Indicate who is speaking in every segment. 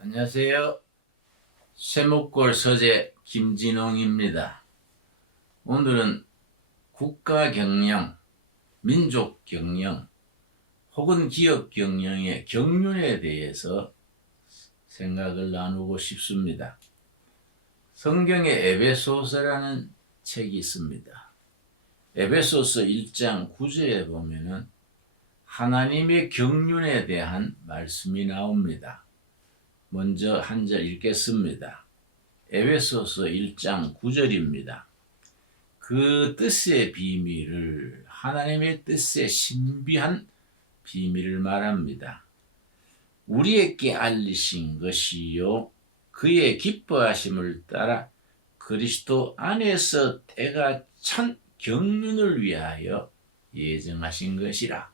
Speaker 1: 안녕하세요. 쇠목골 서재 김진홍입니다. 오늘은 국가 경영, 민족 경영, 혹은 기업 경영의 경륜에 대해서 생각을 나누고 싶습니다. 성경에 에베소서라는 책이 있습니다. 에베소서 1장 9절에 보면은 하나님의 경륜에 대한 말씀이 나옵니다. 먼저 한 절 읽겠습니다. 에베소서 1장 9절입니다. 그 뜻의 비밀을 하나님의 뜻의 신비한 비밀을 말합니다. 우리에게 알리신 것이요 그의 기뻐하심을 따라 그리스도 안에서 때가 찬 경륜을 위하여 예정하신 것이라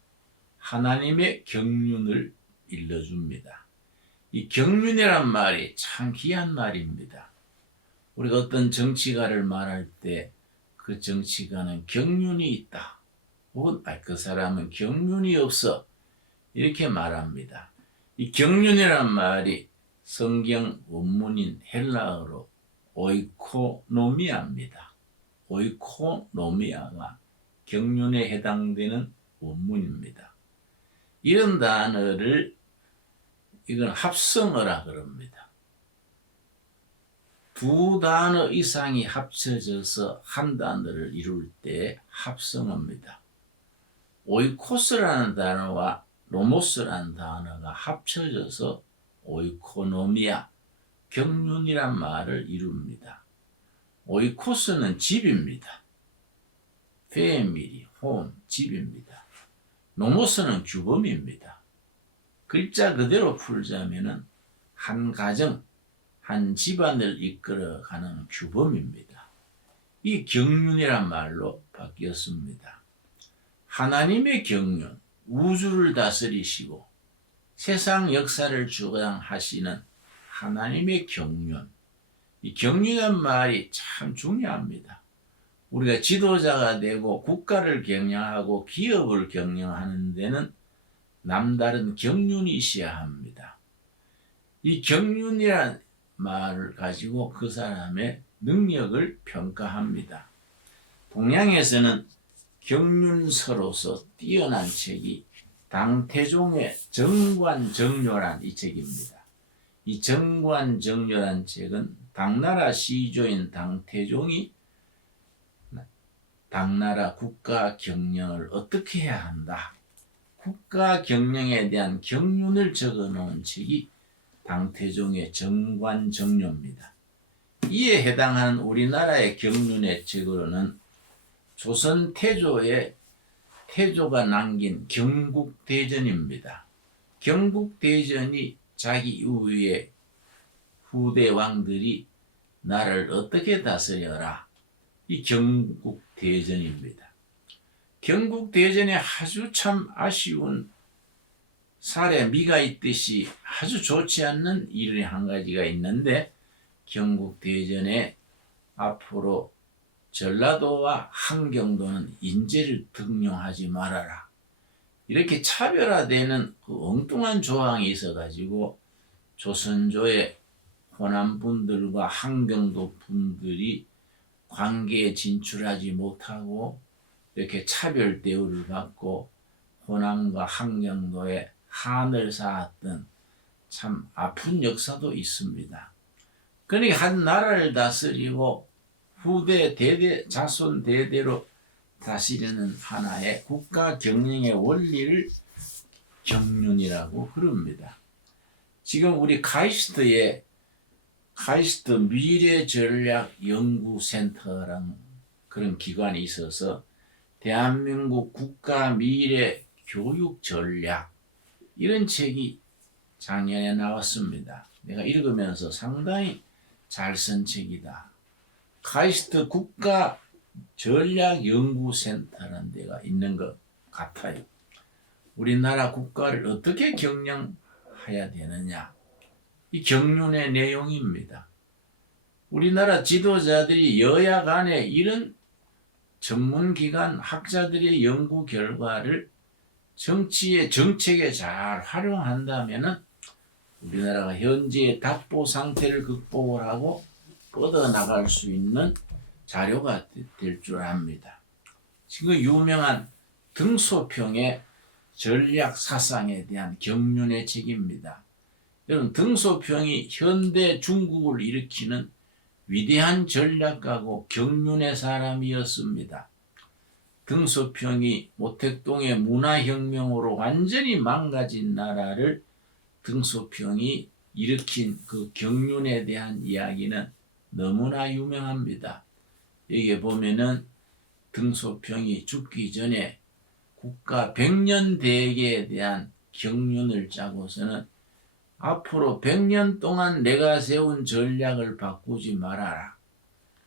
Speaker 1: 하나님의 경륜을 일러줍니다. 이 경륜이란 말이 참 귀한 말입니다. 우리가 어떤 정치가를 말할 때 그 정치가는 경륜이 있다. 혹은 아, 그 사람은 경륜이 없어. 이렇게 말합니다. 이 경륜이란 말이 성경 원문인 헬라어로 오이코노미아입니다. 오이코노미아가 경륜에 해당되는 원문입니다. 이런 단어를 이건 합성어라 그럽니다. 두 단어 이상이 합쳐져서 한 단어를 이룰 때 합성어입니다. 오이코스라는 단어와 로모스라는 단어가 합쳐져서 오이코노미아, 경륜이란 말을 이룹니다. 오이코스는 집입니다. 패밀리, 홈, 집입니다. 노모스는 규범입니다. 글자 그대로 풀자면은 한 가정, 한 집안을 이끌어가는 규범입니다. 이 경륜이란 말로 바뀌었습니다. 하나님의 경륜, 우주를 다스리시고 세상 역사를 주관하시는 하나님의 경륜. 이 경륜이란 말이 참 중요합니다. 우리가 지도자가 되고 국가를 경영하고 기업을 경영하는 데는 남다른 경륜이 있어야 합니다. 이 경륜이란 말을 가지고 그 사람의 능력을 평가합니다. 동양에서는 경륜서로서 뛰어난 책이 당태종의 정관정료란 이 책입니다. 이 정관정료란 책은 당나라 시조인 당태종이 당나라 국가 경영을 어떻게 해야 한다. 국가 경영에 대한 경륜을 적어 놓은 책이 당태종의 정관정료입니다. 이에 해당하는 우리나라의 경륜의 책으로는 조선 태조의 태조가 남긴 경국대전입니다. 경국대전이 자기 이후에 후대 왕들이 나를 어떻게 다스려라. 이 경국대전입니다. 경국 대전에 아주 참 아쉬운 살에 미가 있듯이 아주 좋지 않는 일이 한 가지가 있는데 경국 대전에 앞으로 전라도와 한경도는 인재를 등용하지 말아라. 이렇게 차별화되는 그 엉뚱한 조항이 있어가지고 조선조의 호남 분들과 한경도 분들이 관계에 진출하지 못하고 이렇게 차별 대우를 받고 호남과 한경도에 한을 쌓았던 참 아픈 역사도 있습니다. 그러니까 한 나라를 다스리고 후대 대대 자손 대대로 다스리는 하나의 국가 경영의 원리를 경륜이라고 그럽니다. 지금 우리 카이스트에 카이스트 미래 전략 연구센터라는 그런 기관이 있어서 대한민국 국가 미래 교육 전략 이런 책이 작년에 나왔습니다. 내가 읽으면서 상당히 잘 쓴 책이다. 카이스트 국가 전략 연구센터라는 데가 있는 것 같아요. 우리나라 국가를 어떻게 경영해야 되느냐. 이 경륜의 내용입니다. 우리나라 지도자들이 여야 간에 이런 전문기관 학자들의 연구 결과를 정치의 정책에 잘 활용한다면 우리나라가 현재의 답보 상태를 극복을 하고 뻗어 나갈 수 있는 자료가 될 줄 압니다. 지금 유명한 등소평의 전략 사상에 대한 경륜의 책입니다. 여러분 등소평이 현대 중국을 일으키는 위대한 전략가고 경륜의 사람이었습니다. 등소평이 모택동의 문화혁명으로 완전히 망가진 나라를 등소평이 일으킨 그 경륜에 대한 이야기는 너무나 유명합니다. 여기에 보면은 등소평이 죽기 전에 국가 백년 대계에 대한 경륜을 짜고서는 앞으로 백년 동안 내가 세운 전략을 바꾸지 말아라.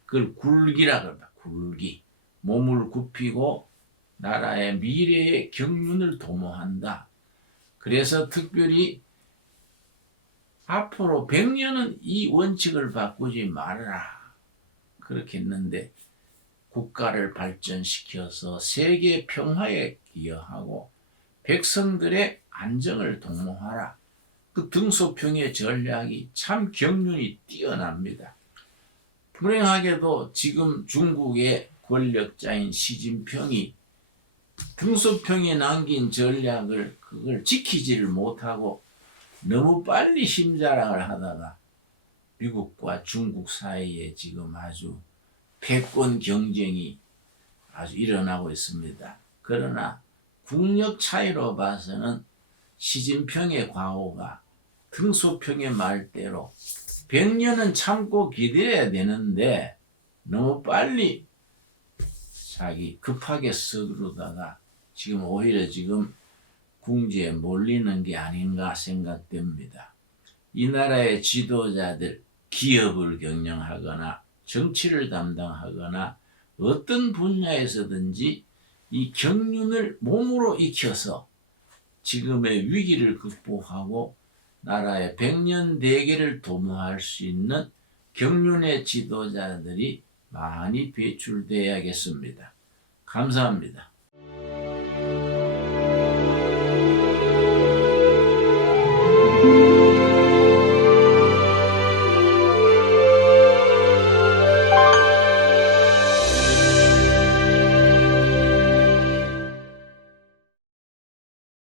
Speaker 1: 그걸 굴기라 그럽니다. 굴기. 몸을 굽히고 나라의 미래의 경륜을 도모한다. 그래서 특별히 앞으로 100년은 이 원칙을 바꾸지 말아라. 그렇게 했는데 국가를 발전시켜서 세계 평화에 기여하고 백성들의 안정을 도모하라. 그 등소평의 전략이 참 경륜이 뛰어납니다. 불행하게도 지금 중국의 권력자인 시진핑이 등소평이 남긴 전략을 그걸 지키지를 못하고 너무 빨리 힘자랑을 하다가 미국과 중국 사이에 지금 아주 패권 경쟁이 아주 일어나고 있습니다. 그러나 국력 차이로 봐서는 시진핑의 과오가 등소평의 말대로 100년은 참고 기다려야 되는데 너무 빨리 자기 급하게 서두르다가 지금 오히려 지금 궁지에 몰리는 게 아닌가 생각됩니다. 이 나라의 지도자들 기업을 경영하거나 정치를 담당하거나 어떤 분야에서든지 이 경륜을 몸으로 익혀서 지금의 위기를 극복하고 나라의 백년 대계를 도모할 수 있는 경륜의 지도자들이 많이 배출돼야겠습니다. 감사합니다.